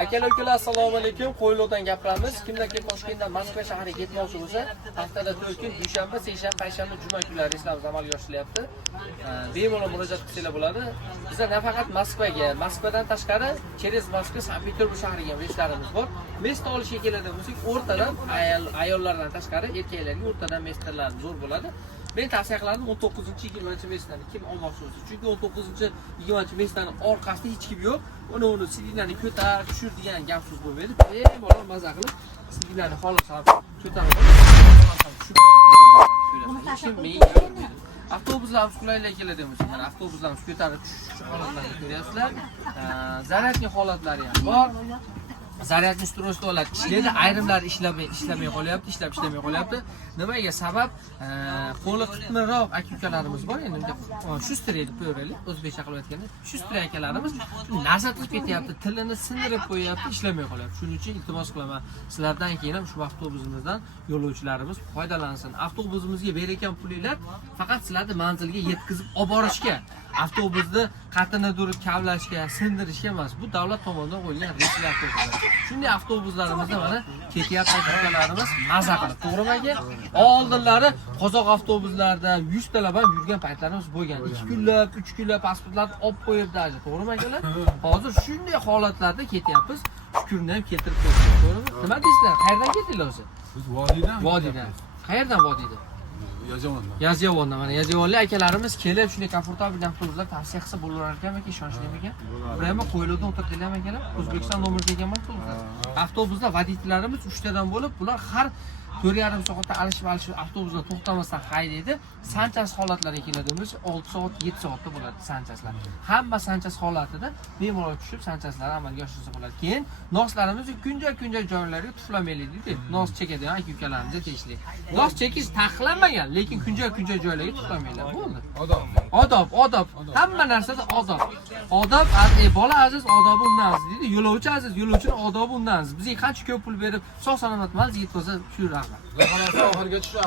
Aka-ukalar, assalomu alaykum. Qo'yliqdan gapiramiz. Kimlarki Toshkentdan Moskva shahriga ketmoqchi bo'lsa, haftada 4 kun dushanba, seshanba, payshanba, juma kunlari reyslarimiz amalga oshirilyapti. Bemalol murojaat qilsanglar bo'ladi. Bizda nafaqat Moskvaga, Moskvadan tashqari через Moskva, Sankt-Peterburg shahriga reyslarimiz bor. Mest olishga keladigan bo'lsak, o'rtadan ayollardan tashqari erkaklarga o'rtadan mestlar zo'r bo'ladi. Men tavsiya qiladim 19-20-mestlarni kim olmoqchi bo'lsa. Chunki 19-20-mestlarning orqasida hech kim yo'q. Uni sidinglarni ko'tar, tushir degan gap so'z bo'lmaydi. Bemalol maza qilib, sidinglarni xohlasam ko'tarib, xohlasam tushirib, avtobuslarimiz qulaylik keladi demoqchiman. Avtobuslarimiz ko'tarib tushish holatlarini ko'ryapsizlar. Zaryadli holatlari ham bor. Zaryadli ustroyevlar ishlaydi, ayrimlari ishlamay qolyapti, ishlamay qolyapti. Nimaga sabab? Qo'li qitmirroq aka-ukalarimiz bor, endi shuster deb qo'yaylik, o'zbekcha qilib aytganda, shuster akalarimiz nasat qilib ketyapti, tilini sindirib qo'yapti, ishlamay qolyapti. Shuning uchun iltimos qilaman, sizlardan keyin ham shu avtobusimizdan yo'lovchilarimiz foydalansin. Avtobusimizga bergan pulinglar faqat sizlarni manzilga yetkazib olib borishga, avtobusni qatini durib kavlashga, sindirishga emas. Bu davlat tomonidan qo'yilgan reyslar to'g'ri. Shunday avtobuslarimizda mana ketyapti aka-ukalarimiz maza qilib. To'g'rimi aka? Oldinlari qozoq avtobuslarida 100 talab ham yurgan paytlarimiz bo'lgan. 2 kunlab, 3 kunlab pasportlarni olib qo'yib daji. To'g'rimi akalar? Hozir shunday holatlarda ketyapmiz. Shukurni ham keltirib qo'ydik. To'g'rimi? Nima deysizlar? Qayerdan keldinglar o'zi? Biz vodiydan. Vodiydan. Qayerdan vodiydan? Yazovondan. Yazovondan. Mana Yazovonli akalarimiz kelib shunday komfortabl avtobuslar tavsiya qilsa bo'lar ekanmi, ishonchlimi ekan? Burayam qo'yiluvdan o'tirdilarmi akalar? O'zbekiston nomeri degan avtobuslar. Avtobusda vodiylarimiz 3 tadan bo'lib, bular har 4,5 soatda alishib avtobusda to'xtamasdan haydaydi. Sanchas holatlariga keladigan 6 soat, 7 soatda bo'ladi sanchaslar. Hamma sanchas holatida bemalol tushib sanchaslarni amalga oshirsa bo'ladi. Keyin noslarimiz kunja joylarga tuflamaylik deydi. Nos chekadigan aka-ukalarimiz tegishli. Nos chekish taqiqlanmagan, lekin kunja joylarga tuflamaylar. Bo'ldi. Odob. Hamma narsada odob. Odob, bola aziz, odobi undan aziz deydi. Yo'lovchi aziz, yo'lovchining odobi undan aziz. Bizga qancha ko'p pul berib, sog' salomat manzilga yetkazsa shu rahmat. Zaxarasi oxiriga tushib